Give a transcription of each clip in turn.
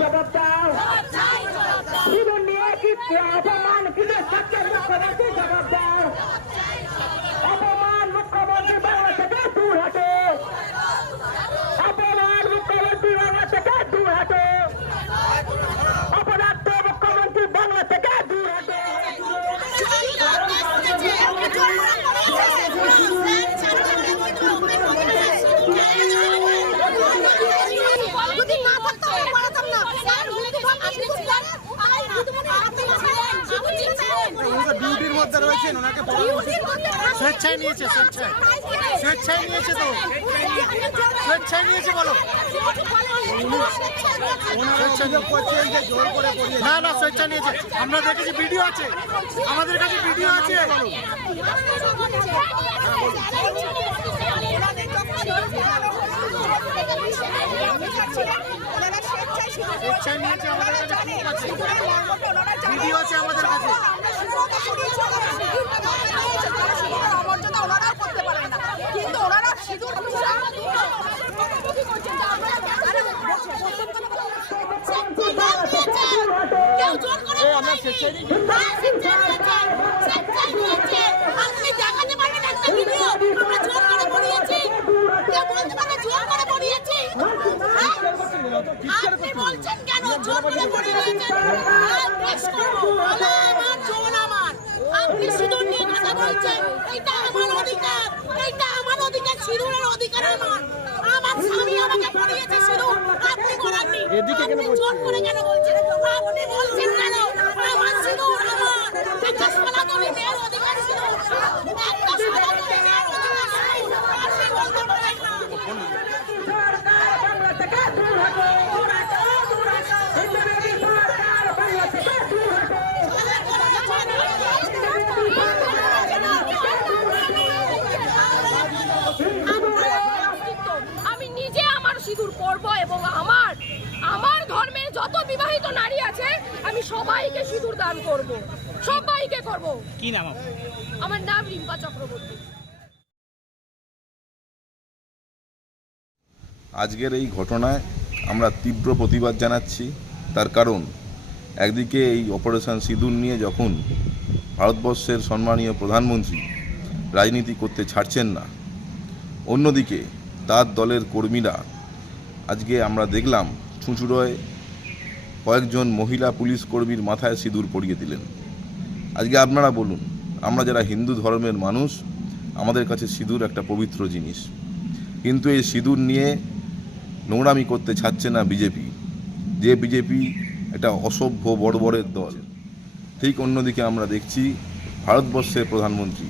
জবাব দাও শুধু নিয়ে কি অপমান কিন্তু সত্যের মুখ্যমন্ত্রী জবাব দাও অপমান মুখ্যমন্ত্রী বাংলা থেকে দূর হাঁটো অপমান মুখ্যমন্ত্রী বাংলা থেকে দূর হাঁটো অপরাধ মুখ্যমন্ত্রী বাংলা থেকে দূর হাঁটো যদি না থাকতো আমি পালাতাম না স্যার উনি তো আপনি ছিলেন আপনি ছিলেন আপনি ছিলেন উনি তো ডিউটির মধ্যে রয়েছেন ওনাকে স্বেচ্ছায় নিয়েছে, স্বেচ্ছায়। স্বেচ্ছায় নিয়েছে তো। স্বেচ্ছায় নিয়েছে বলো। না না স্বেচ্ছা নিয়েছে। আমরা দেখেছি ভিডিও আছে। আমাদের কাছে ভিডিও আছে। স্বেচ্ছায় নিয়েছে আমাদের কাছে ভিডিও আছে আমাদের কাছে কিন্তু ওনারা সিঁদুর কেউ জোর করে আমরা স্বেচ্ছায় নিয়েছি। হ্যাঁ, স্বেচ্ছায় নিয়েছে। স্বেচ্ছায় নিয়েছে। আপনি দেখাতে পারবেন একটা ভিডিও আমরা জোর করে করিয়েছি কেউ বলতে পারবে জোর করে করিয়েছি হ্যাঁ? আপনি বলছেন কেন জোর করে করিয়েছেন হ্যাঁ, বেশ করব। বলা আমার, জোর আমার। আপনি সিঁদুর নিয়ে কথা বলছেন এটা আমার অধিকার স্বামী আমাকে পড়িয়েছে সিঁদুর এদিকে কেন জোর করে কেন বলছেন আপনি বলছেন কেন আমার সিঁদুর আমার একটা সনাতনী মেয়ের অধিকার সিঁদুর একটা সনাতনী মেয়ের অধিকার সিঁদুর আপনি বলতে পারেন না সরকার বাংলা থেকে দূর হাঁটো দূর হাঁটো দূর হাঁটো হিন্দুদের সরকার বাংলা থেকে দূর হাঁটো আমি নিজে আমার সিঁদুর পরব এবং আমার আমার ধর্মের যত বিবাহিত নারী আছে আমি সবাইকে সিঁদুর দান করব। সবাইকে করব। কি নাম আমার নাম রিম্পা চক্রবর্তী। আজকের এই ঘটনায় আমরা তীব্র প্রতিবাদ জানাচ্ছি। তার কারণ একদিকে এই অপারেশন সিঁদুর নিয়ে যখন ভারতবর্ষের সম্মানীয় প্রধানমন্ত্রী রাজনীতি করতে ছাড়ছেন না অন্যদিকে তার দলের কর্মীরা আজকে আমরা দেখলাম ছুঁচুড়োয় কয়েকজন মহিলা পুলিশ কর্মীর মাথায় সিঁদুর পরিয়ে দিলেন। আজকে আপনারা বলুন, আমরা যারা হিন্দু ধর্মের মানুষ, আমাদের কাছে সিঁদুর একটা পবিত্র জিনিস। কিন্তু এই সিঁদুর নিয়ে নোংরামি করতে ছাড়ছে না বিজেপি। যে বিজেপি একটা অসভ্য, বড়বড়ের দল। ঠিক অন্যদিকে আমরা দেখছি ভারতবর্ষের প্রধানমন্ত্রী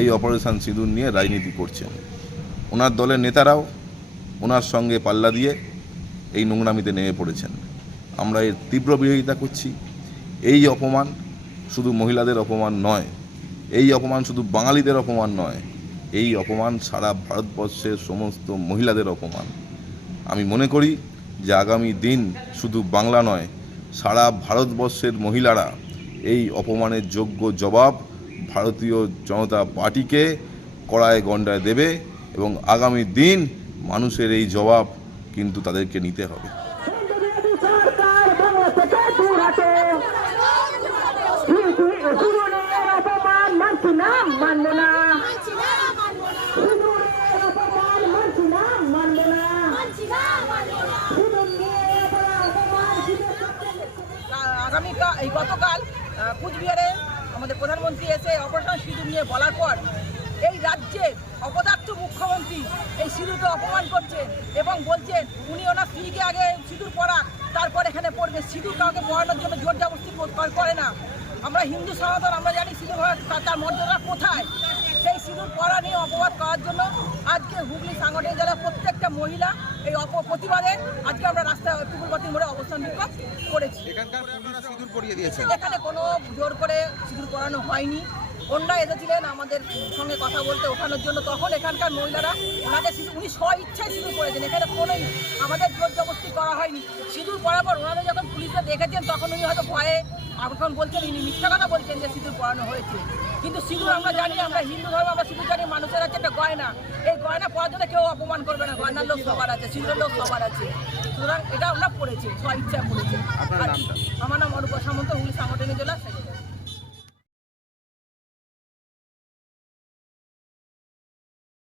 এই অপারেশন সিঁদুর নিয়ে রাজনীতি করছেন। ওনার দলের নেতারাও, ওনার সঙ্গে পাল্লা দিয়ে এই নোংরামিতে নেমে পড়েছেন। আমরা এর তীব্র বিরোধিতা করছি। এই অপমান শুধু মহিলাদের অপমান নয়, এই অপমান শুধু বাঙালিদের অপমান নয়, এই অপমান সারা ভারতবর্ষের সমস্ত মহিলাদের অপমান। আমি মনে করি যে আগামী দিন শুধু বাংলা নয়, সারা ভারতবর্ষের মহিলারা এই অপমানের যোগ্য জবাব ভারতীয় জনতা পার্টিকে কড়ায় গণ্ডায় দেবে এবং আগামী দিন মানুষের এই জবাব কিন্তু তাদেরকে নিতে হবে। আগামীকাল, এই গতকাল কুচবিহারে আমাদের প্রধানমন্ত্রী এসে অপারেশন সিঁদুর নিয়ে বলার পর এই রাজ্যের অপদার্থ মুখ্যমন্ত্রী এই সিঁদুরকে অপমান করছেন এবং বলছেন উনি ওনার স্ত্রীকে আগে সিঁদুর পরান, তারপর এখানে পড়বে। সিঁদুর কাউকে পরানোর জন্য জোর জবরদস্তি করে না। আমরা হিন্দু সনাতন আমরা জানি সিঁদুর তার- মর্যাদা কোথায়? সেই সিঁদুর পড়া নিয়ে অপবাদ করার জন্য আজকে হুগলি সাংগঠনিক জেলার প্রত্যেকটা মহিলা এই অপ প্রতিবাদে আজকে আমরা রাস্তায় টুকুলবাতি মোড়ে অবস্থান বিক্ষোভ করেছি। এখানে কোনো জোর করে সিঁদুর পড়ানো হয়নি। ওনারা এসেছিলেন আমাদের সঙ্গে কথা বলতে ওঠানোর জন্য। তখন এখানকার মহিলারা ওনাকে উনি স্ব ইচ্ছায় সিঁদুর পরেছেন এখানে কোনোই আমাদের জোর জবস্তি করা হয়নি। সিঁদুর পরার পর ওনাদের যখন পুলিশরা দেখেছেন তখন উনি হয়তো ভয়ে এখন বলছেন ইনি মিথ্যা কথা বলছেন যে সিঁদুর পরানো হয়েছে। কিন্তু সিঁদুর আমরা জানি আমরা হিন্দু ধর্ম আমরা সিঁদুর জানি মানুষের আছে একটা গয়না। এই গয়না পরার জন্য কেউ অপমান করবে না। গয়নার লোক সবার আছে সিঁদুরের লোক সবার আছে। সুতরাং এটা আমরা পড়েছি স্ব ইচ্ছা পড়েছি? আমার নাম অরূপা সামন্ত